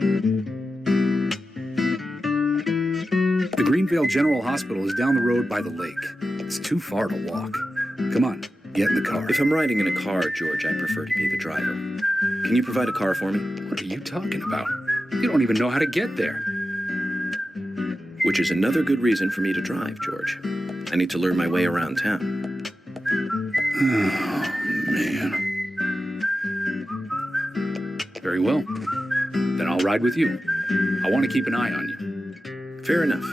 The Greenvale General Hospital is down the road by the lake. It's too far to walk. Come on, get in the car. If I'm riding in a car, George, I prefer to be the driver. Can you provide a car for me? What are you talking about? You don't even know how to get there. Which is another good reason for me to drive, George. I need to learn my way around town. Oh, man. Very well. Then I'll ride with you. I want to keep an eye on you. Fair enough.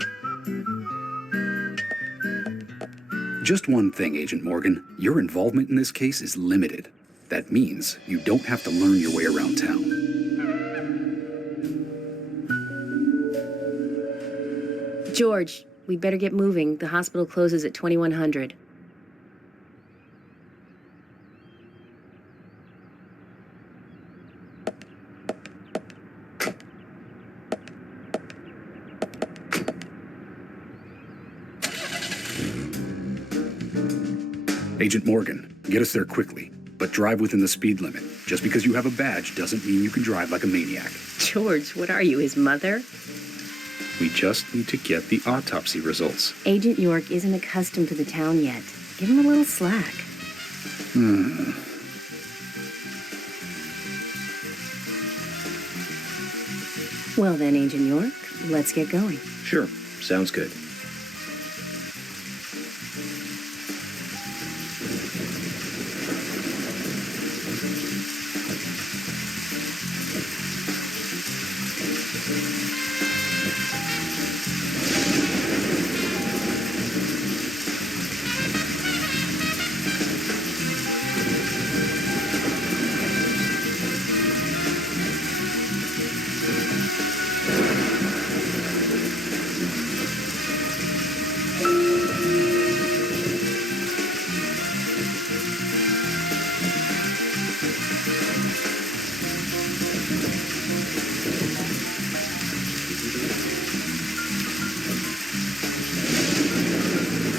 Just one thing, Agent Morgan. Your involvement in this case is limited. That means you don't have to learn your way around town. George, we'd better get moving. The hospital closes at 2100. Agent Morgan, get us there quickly, but drive within the speed limit. Just because you have a badge doesn't mean you can drive like a maniac. George, what are you, his mother? We just need to get the autopsy results. Agent York isn't accustomed to the town yet. Give him a little slack. Well then, Agent York, let's get going. Sure, sounds good.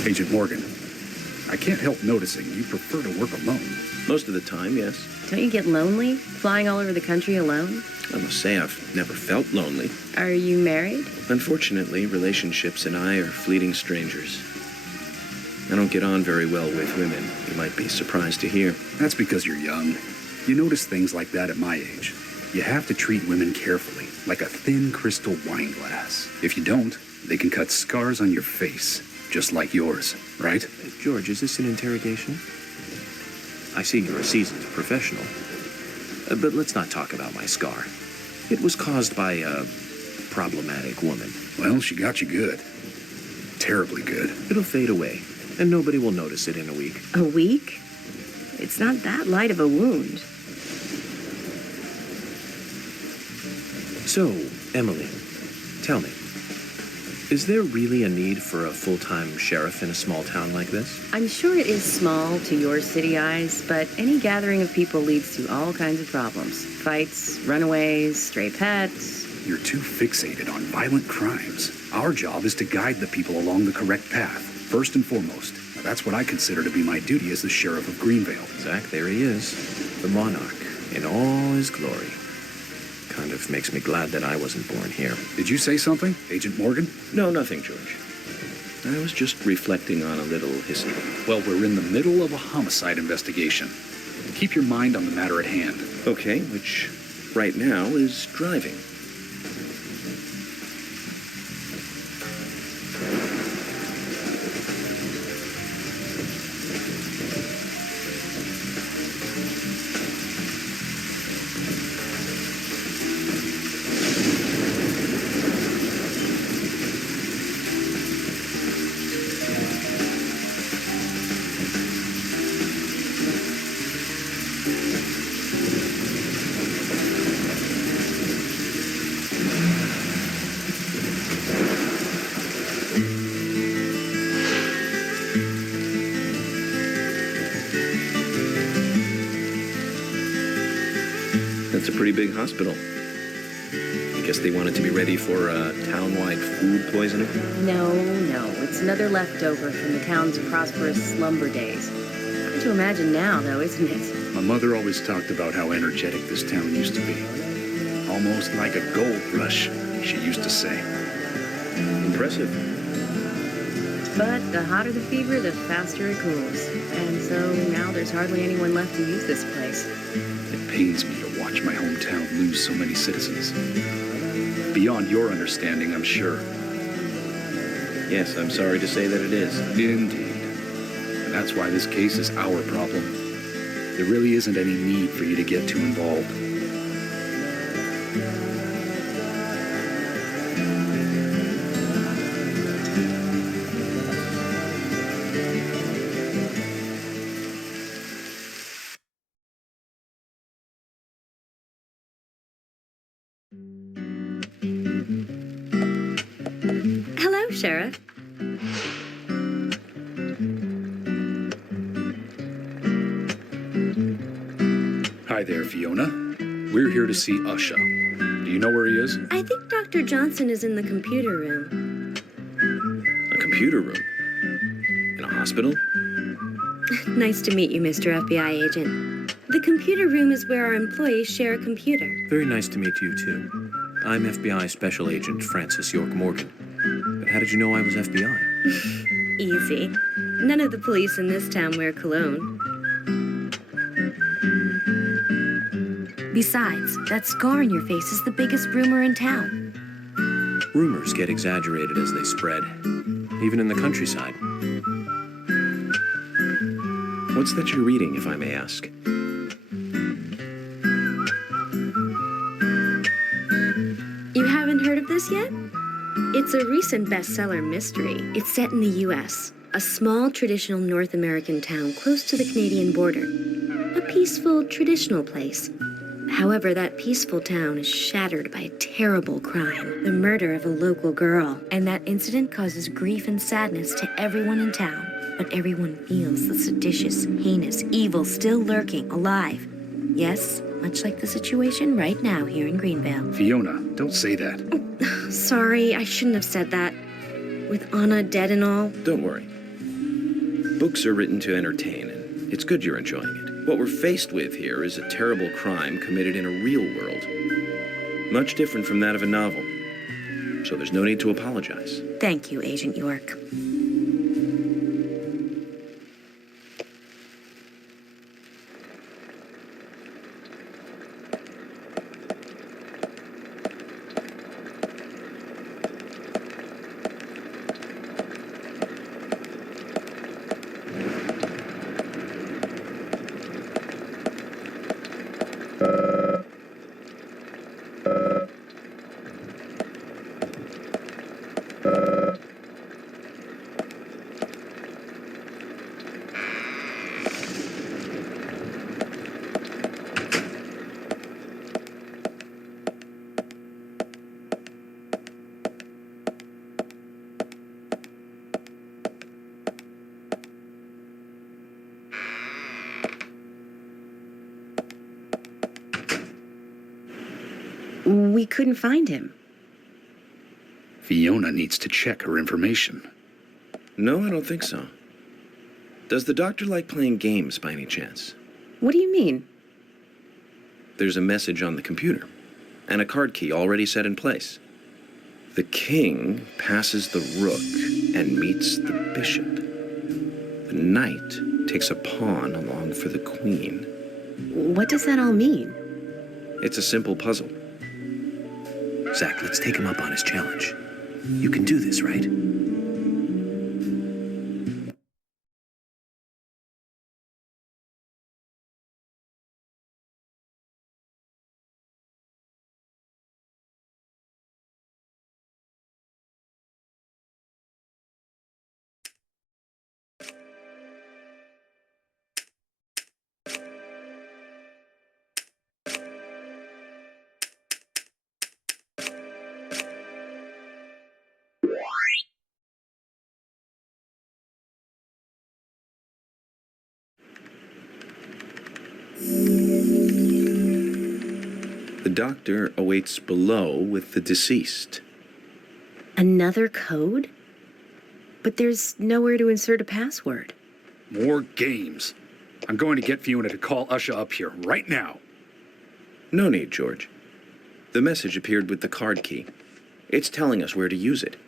Agent Morgan, I can't help noticing you prefer to work alone. Most of the time, yes. Don't you get lonely, flying all over the country alone? I must say I've never felt lonely. Are you married? Unfortunately, relationships and I are fleeting strangers. I don't get on very well with women, you might be surprised to hear. That's because you're young. You notice things like that at my age. You have to treat women carefully, like a thin crystal wine glass. If you don't, they can cut scars on your face, just like yours, right? George, is this an interrogation? I see you're a seasoned professional. But let's not talk about my scar. It was caused by a problematic woman. Well, she got you good. Terribly good. It'll fade away, and nobody will notice it in a week. A week? It's not that light of a wound. So, Emily, tell me, is there really a need for a full-time sheriff in a small town like this? I'm sure it is small to your city eyes, but any gathering of people leads to all kinds of problems. Fights, runaways, stray pets. You're too fixated on violent crimes. Our job is to guide the people along the correct path, first and foremost. Now, that's what I consider to be my duty as the sheriff of Greenvale. Zach, there he is, the monarch, in all his glory. Kind of makes me glad that I wasn't born here. Did you say something, Agent Morgan? No, nothing, George. I was just reflecting on a little history. Well, we're in the middle of a homicide investigation. Keep your mind on the matter at hand. Okay, which right now is driving. That's a pretty big hospital. I guess they wanted to be ready for town-wide food poisoning? No, it's another leftover from the town's prosperous slumber days. Hard to imagine now, though, isn't it? My mother always talked about how energetic this town used to be. Almost like a gold rush, she used to say. Impressive. But the hotter the fever, the faster it cools. And so now there's hardly anyone left to use this place. It pains me to watch my hometown lose so many citizens. Beyond your understanding, I'm sure. Yes, I'm sorry to say that it is. Indeed. And that's why this case is our problem. There really isn't any need for you to get too involved. Hello, Sheriff. Hi there, Fiona. We're here to see Usha. Do you know where he is? I think Dr. Johnson is in the computer room. A computer room? In a hospital? Nice to meet you, Mr. FBI agent. The computer room is where our employees share a computer. Very nice to meet you, too. I'm FBI Special Agent Francis York Morgan. But how did you know I was FBI? Easy. None of the police in this town wear cologne. Besides, that scar on your face is the biggest rumor in town. Rumors get exaggerated as they spread, even in the countryside. What's that you're reading, if I may ask? You haven't heard of this yet? It's a recent bestseller mystery. It's set in the U.S., a small traditional North American town close to the Canadian border. A peaceful, traditional place. However, that peaceful town is shattered by a terrible crime, the murder of a local girl. And that incident causes grief and sadness to everyone in town. But everyone feels the seditious, heinous evil still lurking, alive. Yes, much like the situation right now here in Greenvale. Fiona, don't say that. Sorry, I shouldn't have said that. With Anna dead and all. Don't worry. Books are written to entertain, and it's good you're enjoying it. What we're faced with here is a terrible crime committed in a real world. Much different from that of a novel. So there's no need to apologize. Thank you, Agent York. We couldn't find him. Fiona needs to check her information. No, I don't think so. Does the doctor like playing games by any chance? What do you mean? There's a message on the computer, and a card key already set in place. The king passes the rook and meets the bishop. The knight takes a pawn along for the queen. What does that all mean? It's a simple puzzle. Zach, let's take him up on his challenge. You can do this, right? The doctor awaits below with the deceased. Another code? But there's nowhere to insert a password. More games. I'm going to get Fiona to call Usha up here right now. No need, George. The message appeared with the card key. It's telling us where to use it.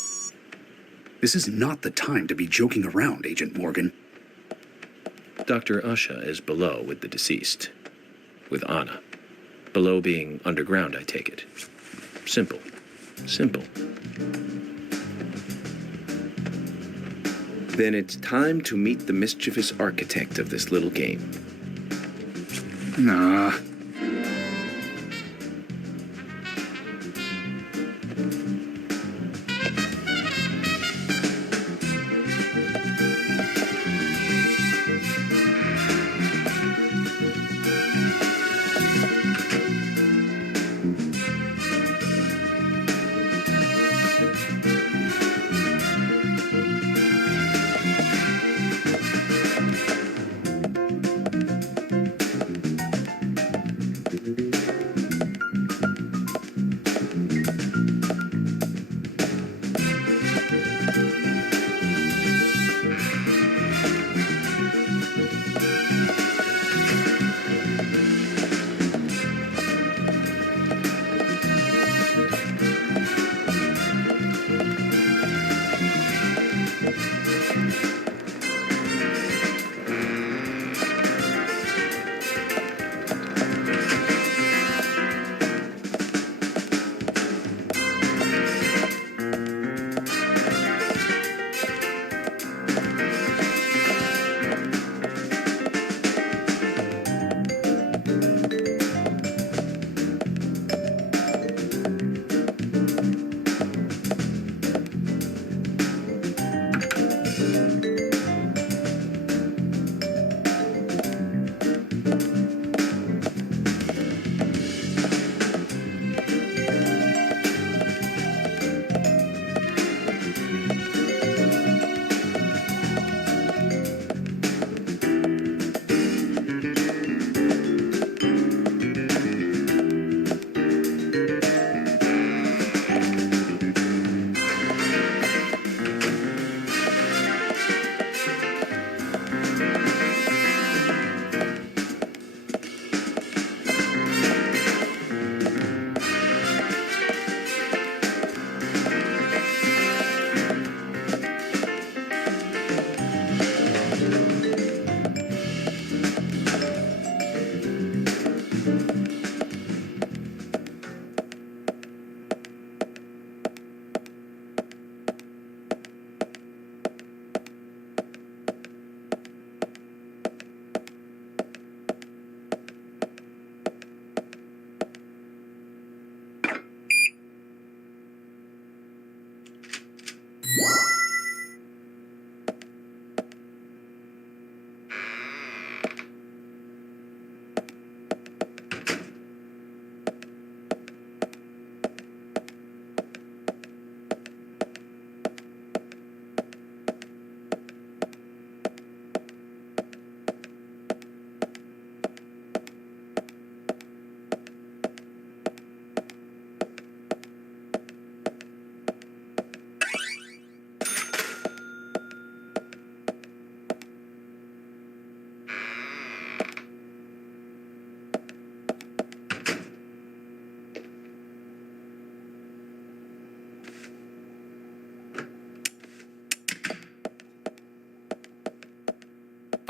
This is not the time to be joking around, Agent Morgan. Dr. Usha is below with the deceased. With Anna. Below being underground, I take it. Simple. Simple. Then it's time to meet the mischievous architect of this little game. Nah.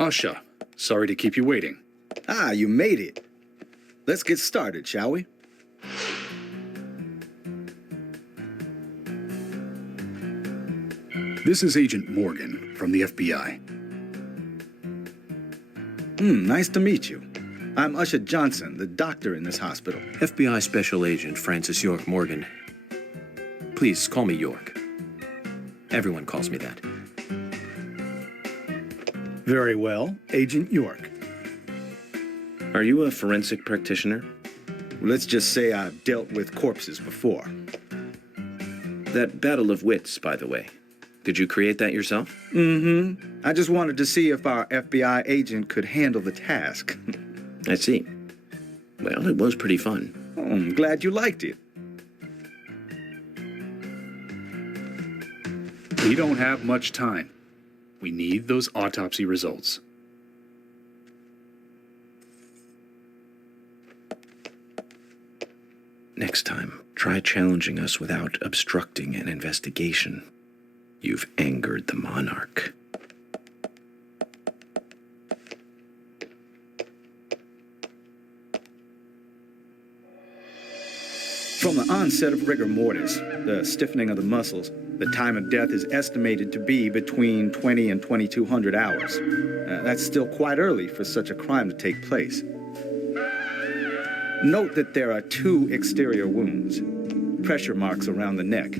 Usha, sorry to keep you waiting. Ah, you made it. Let's get started, shall we? This is Agent Morgan from the FBI. Nice to meet you. I'm Usha Johnson, the doctor in this hospital. FBI Special Agent Francis York Morgan. Please call me York. Everyone calls me that. Very well, Agent York. Are you a forensic practitioner? Let's just say I've dealt with corpses before. That battle of wits, by the way. Did you create that yourself? I just wanted to see if our FBI agent could handle the task. I see. Well, it was pretty fun. Oh, I'm glad you liked it. We don't have much time. We need those autopsy results. Next time, try challenging us without obstructing an investigation. You've angered the monarch. From the onset of rigor mortis, the stiffening of the muscles, the time of death is estimated to be between 20 and 2200 hours. That's still quite early for such a crime to take place. Note that there are 2 exterior wounds, pressure marks around the neck,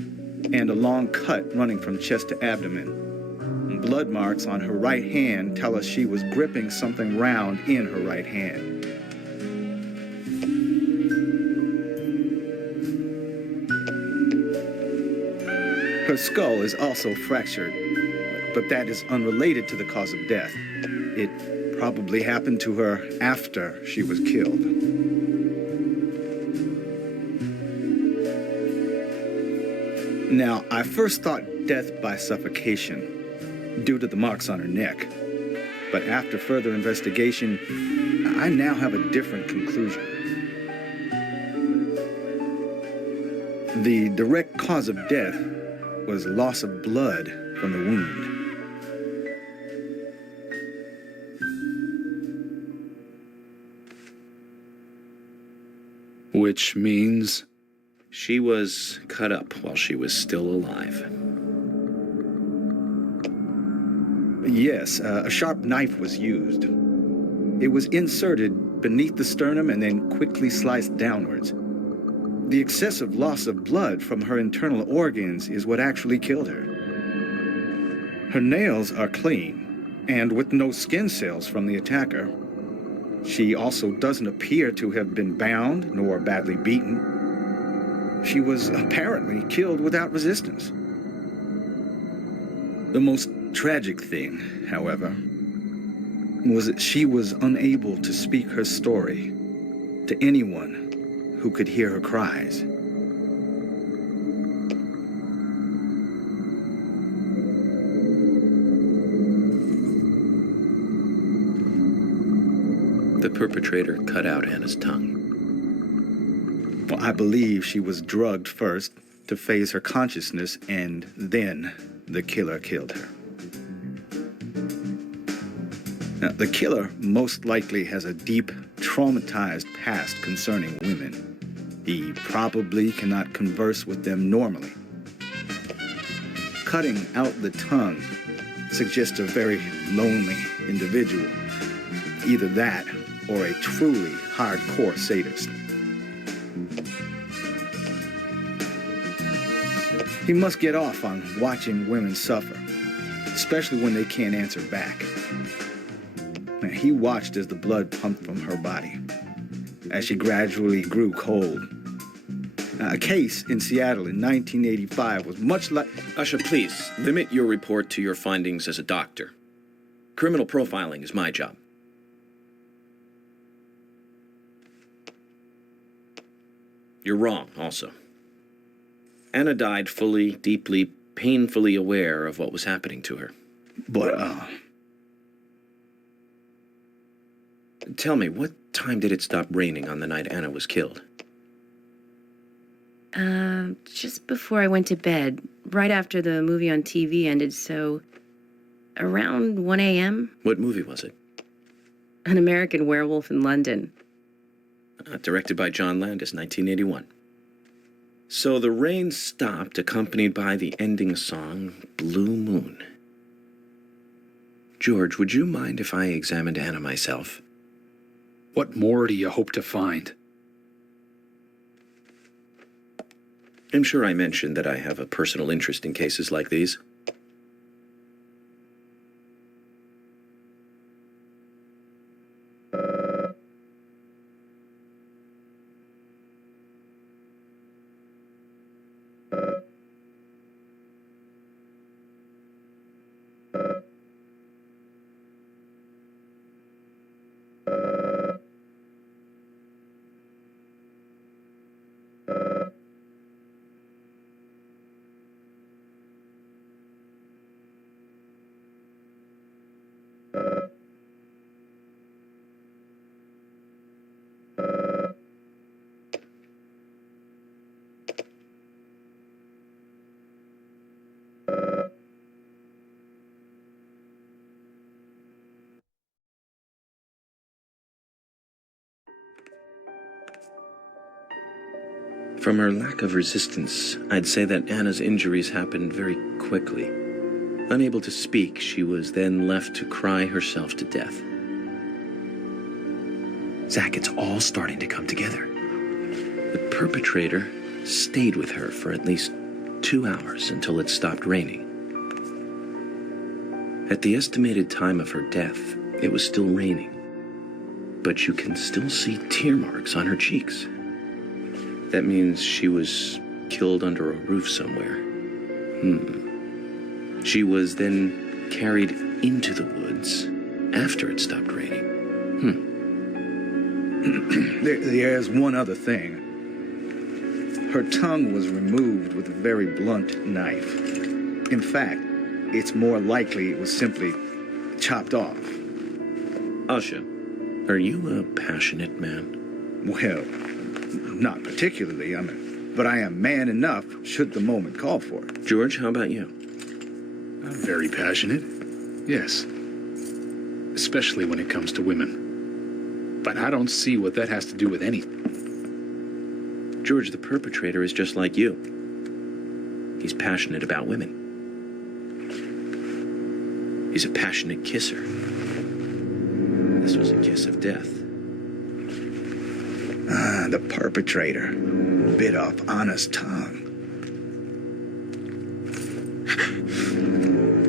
and a long cut running from chest to abdomen. Blood marks on her right hand tell us she was gripping something round in her right hand. Her skull is also fractured, but that is unrelated to the cause of death. It probably happened to her after she was killed. Now, I first thought death by suffocation due to the marks on her neck. But after further investigation, I now have a different conclusion. The direct cause of death was loss of blood from the wound. Which means? She was cut up while she was still alive. Yes, a sharp knife was used. It was inserted beneath the sternum and then quickly sliced downwards. The excessive loss of blood from her internal organs is what actually killed her. Her nails are clean, and with no skin cells from the attacker. She also doesn't appear to have been bound nor badly beaten. She was apparently killed without resistance. The most tragic thing, however, was that she was unable to speak her story to anyone who could hear her cries. The perpetrator cut out Anna's tongue. Well, I believe she was drugged first to phase her consciousness, and then the killer killed her. Now, the killer most likely has a deep, traumatized past concerning women. He probably cannot converse with them normally. Cutting out the tongue suggests a very lonely individual. Either that or a truly hardcore sadist. He must get off on watching women suffer, especially when they can't answer back. He watched as the blood pumped from her body, as she gradually grew cold. A case in Seattle in 1985 was much like... Usha, please, limit your report to your findings as a doctor. Criminal profiling is my job. You're wrong, also. Anna died fully, deeply, painfully aware of what was happening to her. But, Tell me, what time did it stop raining on the night Anna was killed? Just before I went to bed, right after the movie on TV ended, so around 1 a.m. What movie was it? An American Werewolf in London. Directed by John Landis, 1981. So the rain stopped, accompanied by the ending song, Blue Moon. George, would you mind if I examined Anna myself? What more do you hope to find? I'm sure I mentioned that I have a personal interest in cases like these. From her lack of resistance, I'd say that Anna's injuries happened very quickly. Unable to speak, she was then left to cry herself to death. Zach, it's all starting to come together. The perpetrator stayed with her for at least 2 hours until it stopped raining. At the estimated time of her death, it was still raining, but you can still see tear marks on her cheeks. That means she was killed under a roof somewhere. She was then carried into the woods after it stopped raining. There's one other thing. Her tongue was removed with a very blunt knife. In fact, it's more likely it was simply chopped off. Asha, are you a passionate man? Well, not particularly, but I am man enough should the moment call for it. George, how about you? I'm very passionate. Yes. Especially when it comes to women. But I don't see what that has to do with anything. George, the perpetrator is just like you. He's passionate about women. He's a passionate kisser. This was a kiss of death. The perpetrator bit off Anna's tongue.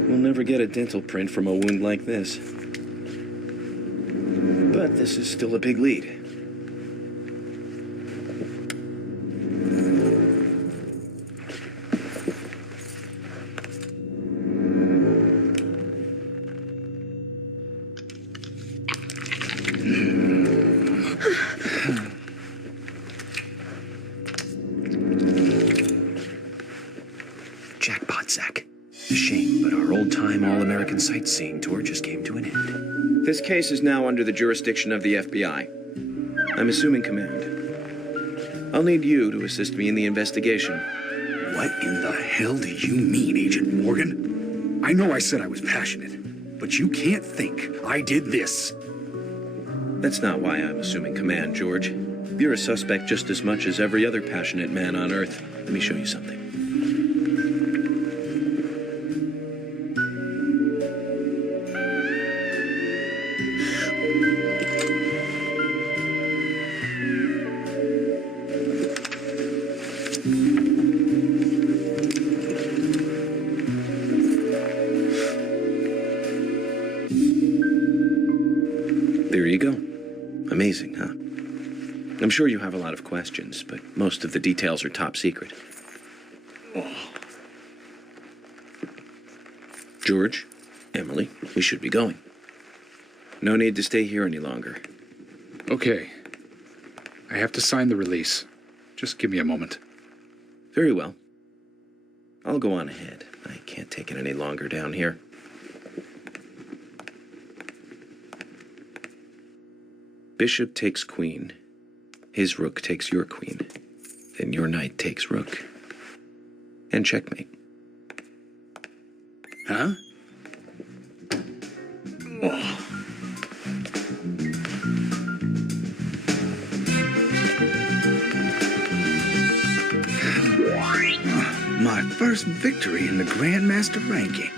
We'll never get a dental print from a wound like this. But this is still a big lead. Jackpot, Zach. A shame, but our old-time all-American sightseeing tour just came to an end. This case is now under the jurisdiction of the FBI. I'm assuming command. I'll need you to assist me in the investigation. What in the hell do you mean, Agent Morgan? I know I said I was passionate, but you can't think I did this. That's not why I'm assuming command, George. You're a suspect just as much as every other passionate man on Earth. Let me show you something. There you go. Amazing, huh? I'm sure you have a lot of questions, but most of the details are top secret. George, Emily, we should be going. No need to stay here any longer. Okay. I have to sign the release. Just give me a moment. Very well. I'll go on ahead. I can't take it any longer down here. Bishop takes queen. His rook takes your queen. Then your knight takes rook. And checkmate. Huh? My first victory in the Grandmaster ranking.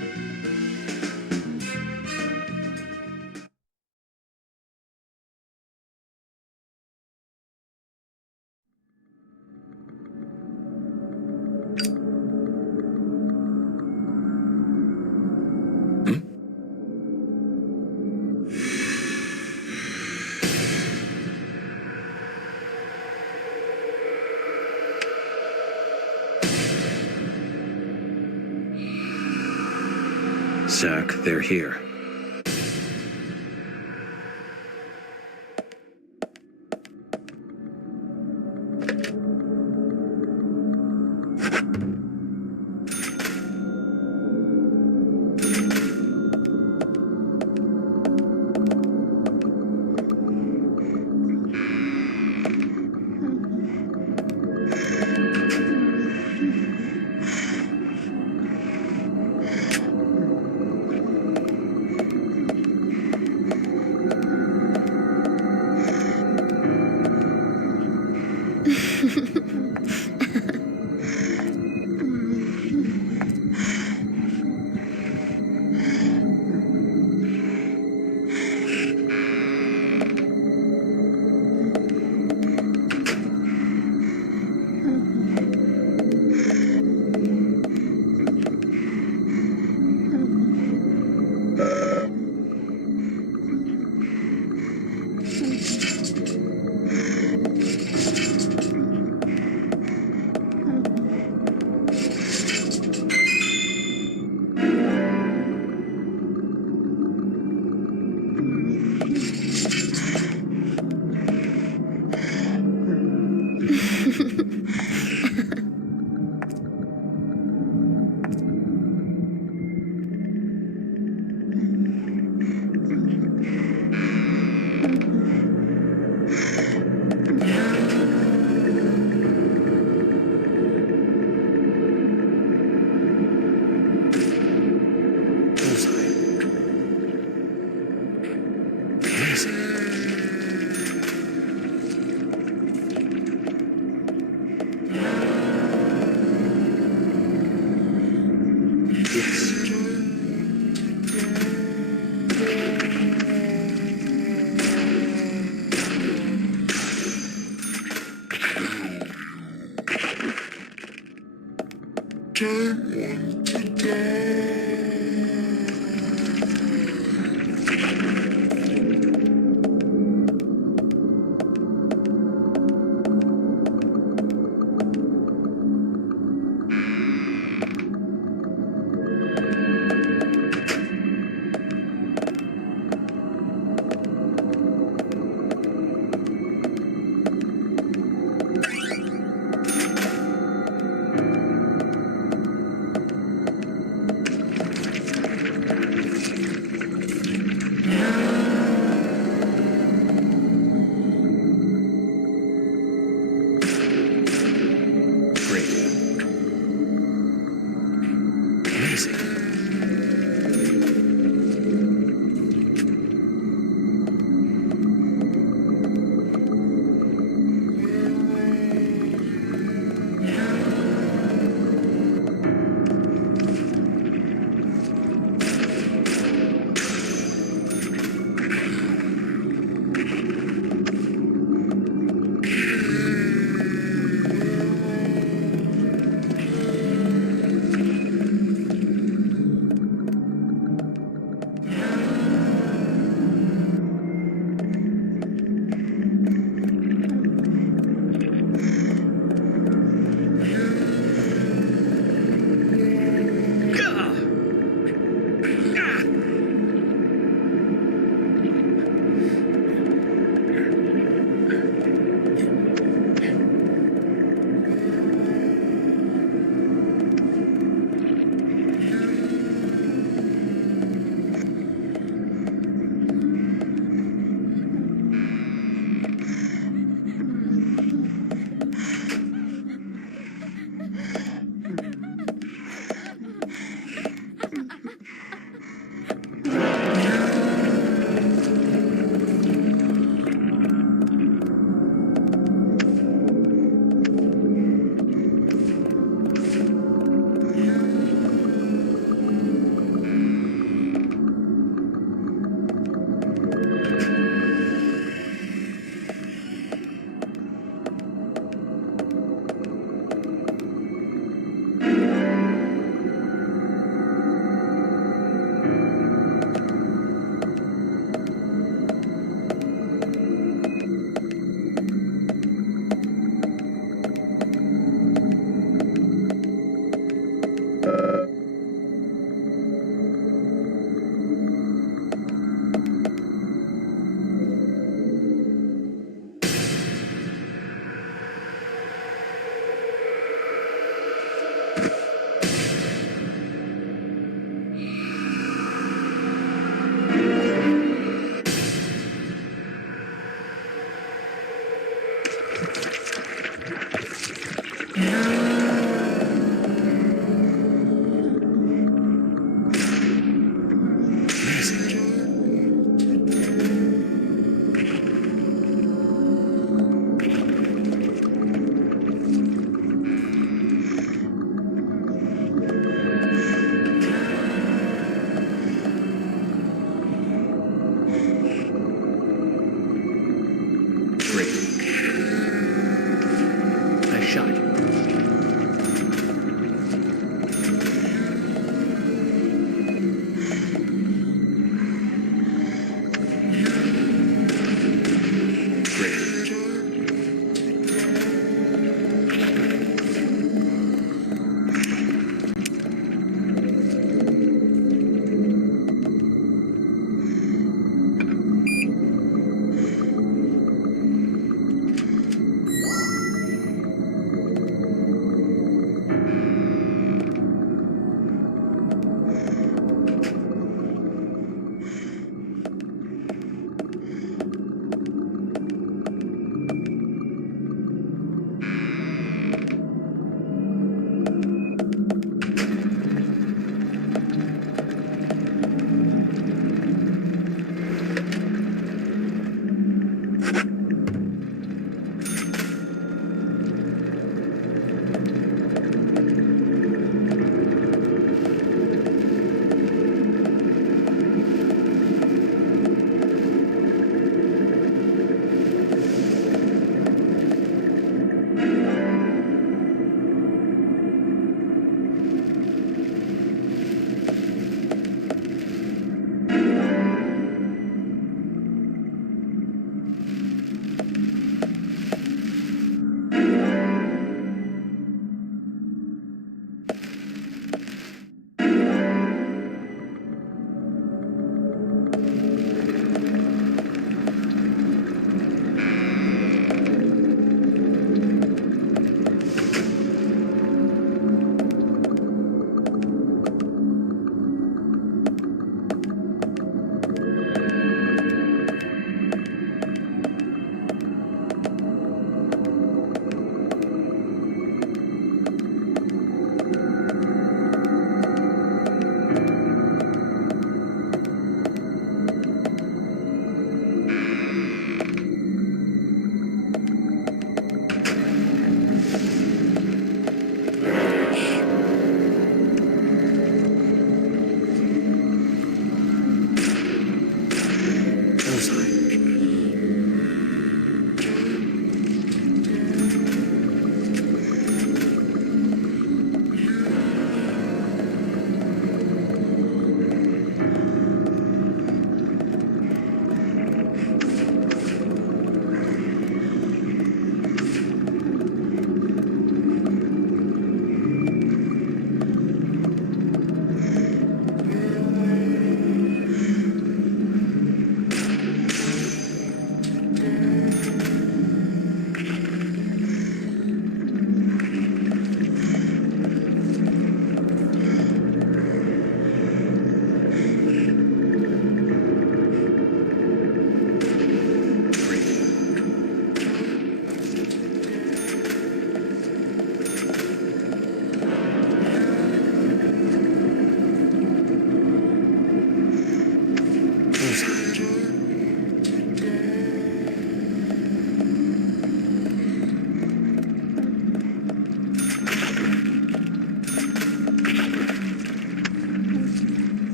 Zach, they're here.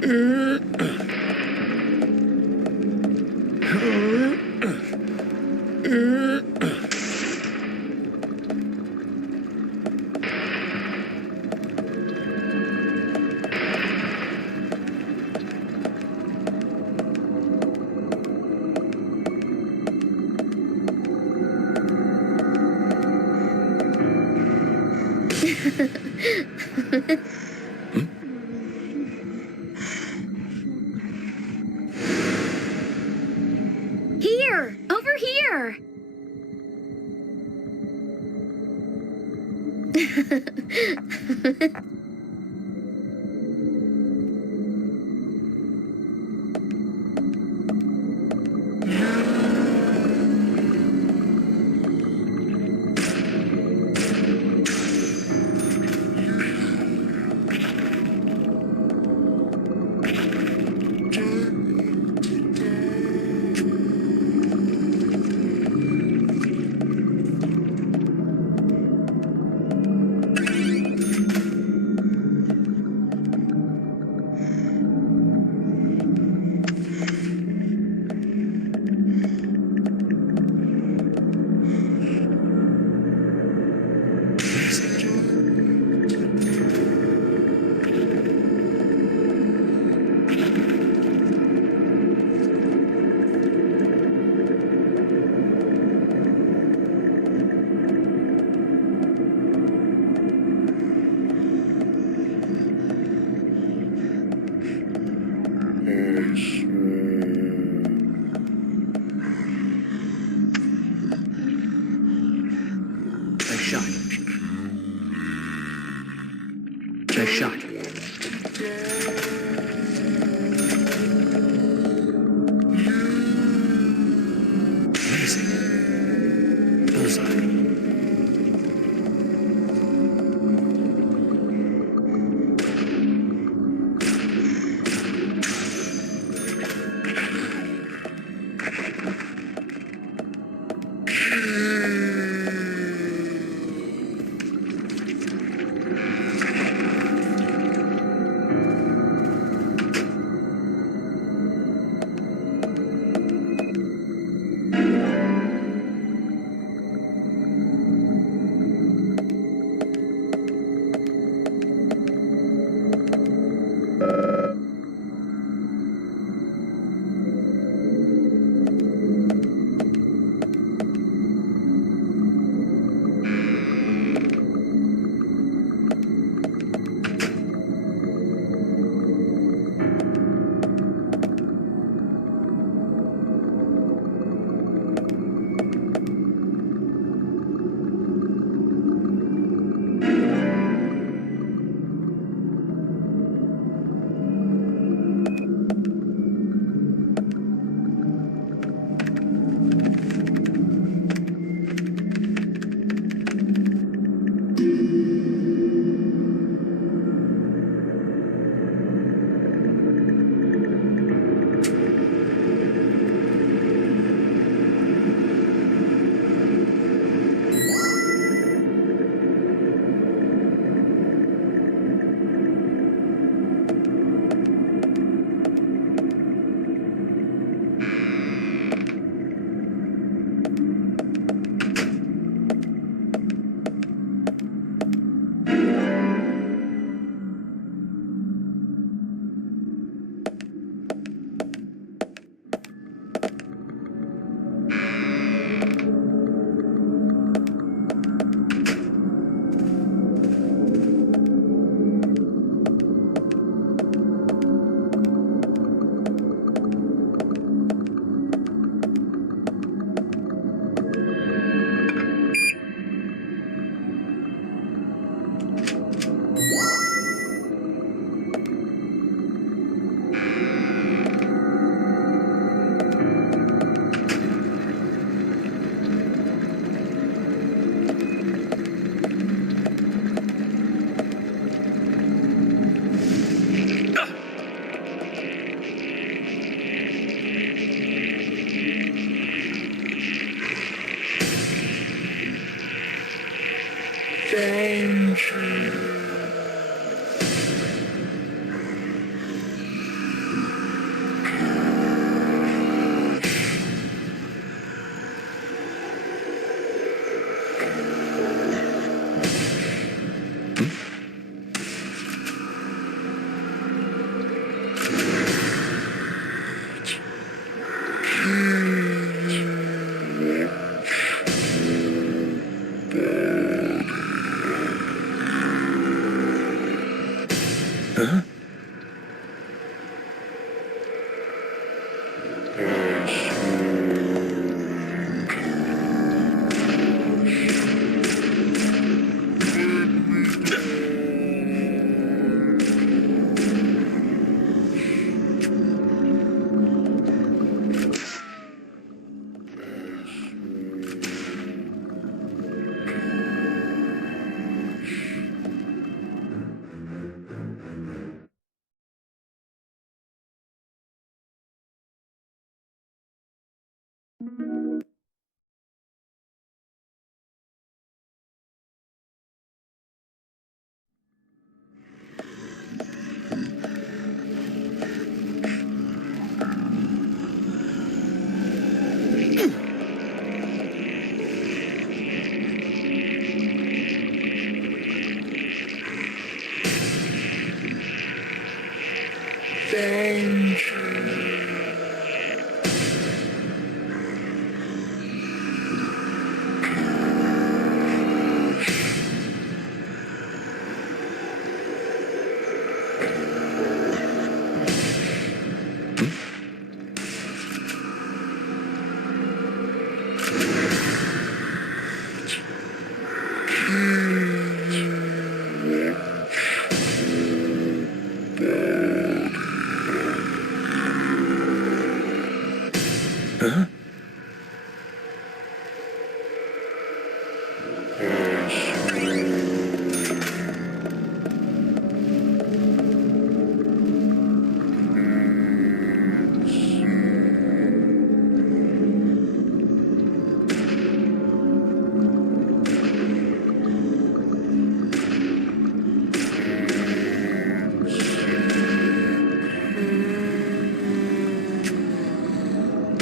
Here! Over here! Nice shot. Nice shot. Amazing. Bullseye.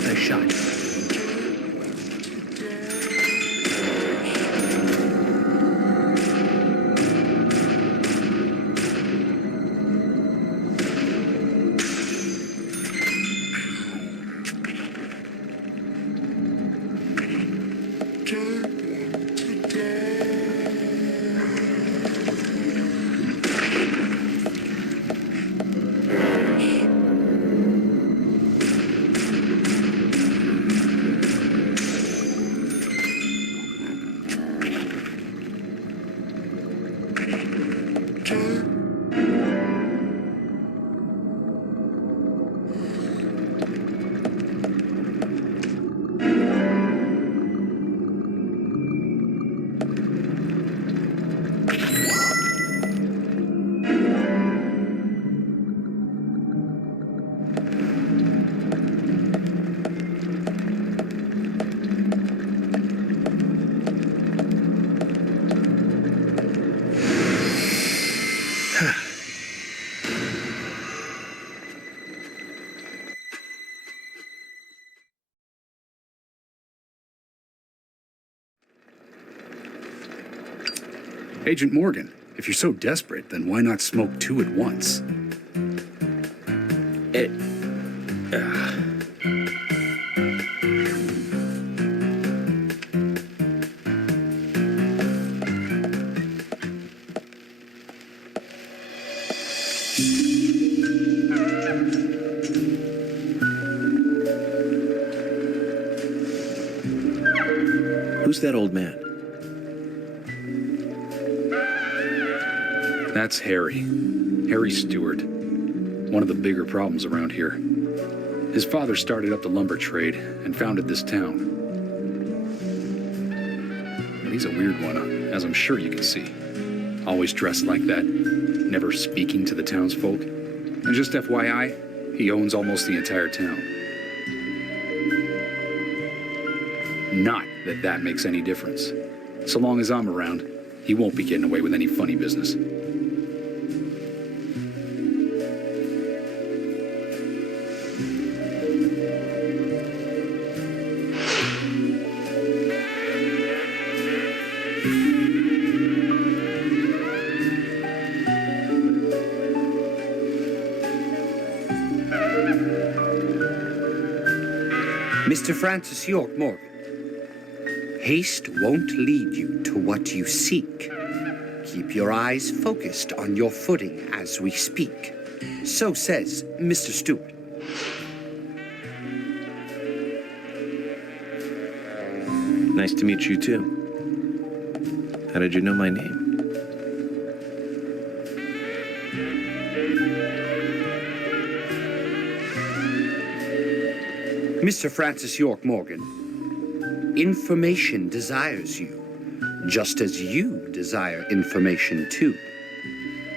Nice shot. Agent Morgan, if you're so desperate, then why not smoke two at once? Who's that old man? That's Harry. Harry Stewart. One of the bigger problems around here. His father started up the lumber trade and founded this town. But he's a weird one, as I'm sure you can see. Always dressed like that, never speaking to the townsfolk. And just FYI, he owns almost the entire town. Not that that makes any difference. So long as I'm around, he won't be getting away with any funny business. Mr. Francis York Morgan, haste won't lead you to what you seek. Keep your eyes focused on your footing as we speak. So says Mr. Stewart. Nice to meet you, too. How did you know my name? Mr. Francis York Morgan, information desires you, just as you desire information too.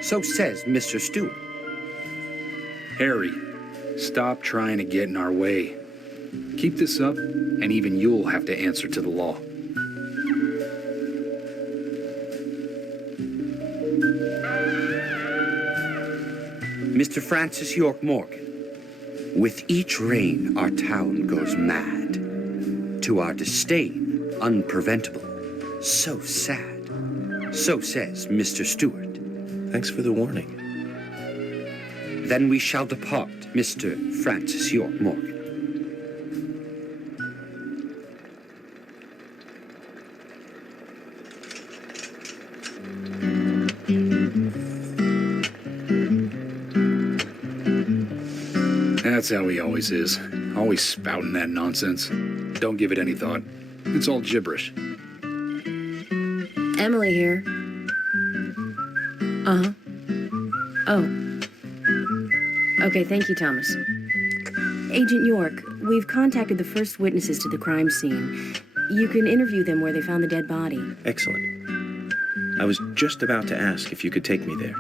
So says Mr. Stewart. Harry, stop trying to get in our way. Keep this up, and even you'll have to answer to the law. Mr. Francis York Morgan, with each rain our town goes mad. To our disdain, unpreventable. So sad. So says Mr. Stewart. Thanks for the warning. Then we shall depart, Mr. Francis York Morgan. That's how he always is. Always spouting that nonsense. Don't give it any thought. It's all gibberish. Emily here. Uh-huh. Oh. Okay, thank you, Thomas. Agent York, we've contacted the first witnesses to the crime scene. You can interview them where they found the dead body. Excellent. I was just about to ask if you could take me there.